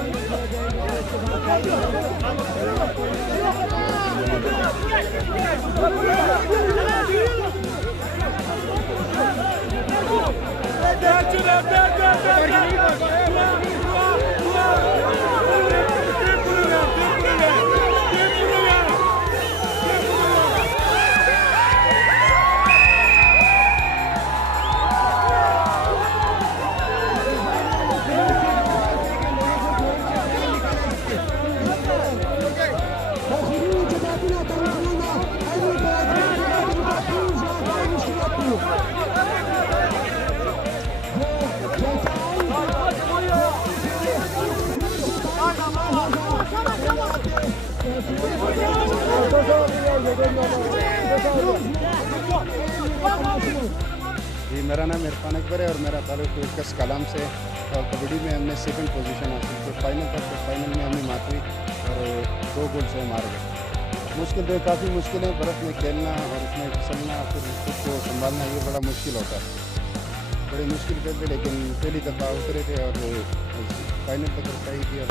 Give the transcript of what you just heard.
जी, मेरा नाम इरफान अकबर है और मेरा ताल्लुक कस कलाम से। और कबड्डी में हमने सेकंड पोजीशन हासिल की। फाइनल तक तो फाइनल में हमने मात हुई और 2 गोल से मार गए। मुश्किल तो काफ़ी मुश्किल है, बर्फ़ में खेलना और उसमें फिसलना फिर खुद को संभालना ये बड़ा मुश्किल होता है। बड़ी मुश्किल करते, लेकिन पहली दफ़ा उतरे थे और फाइनल तक रसाई किया।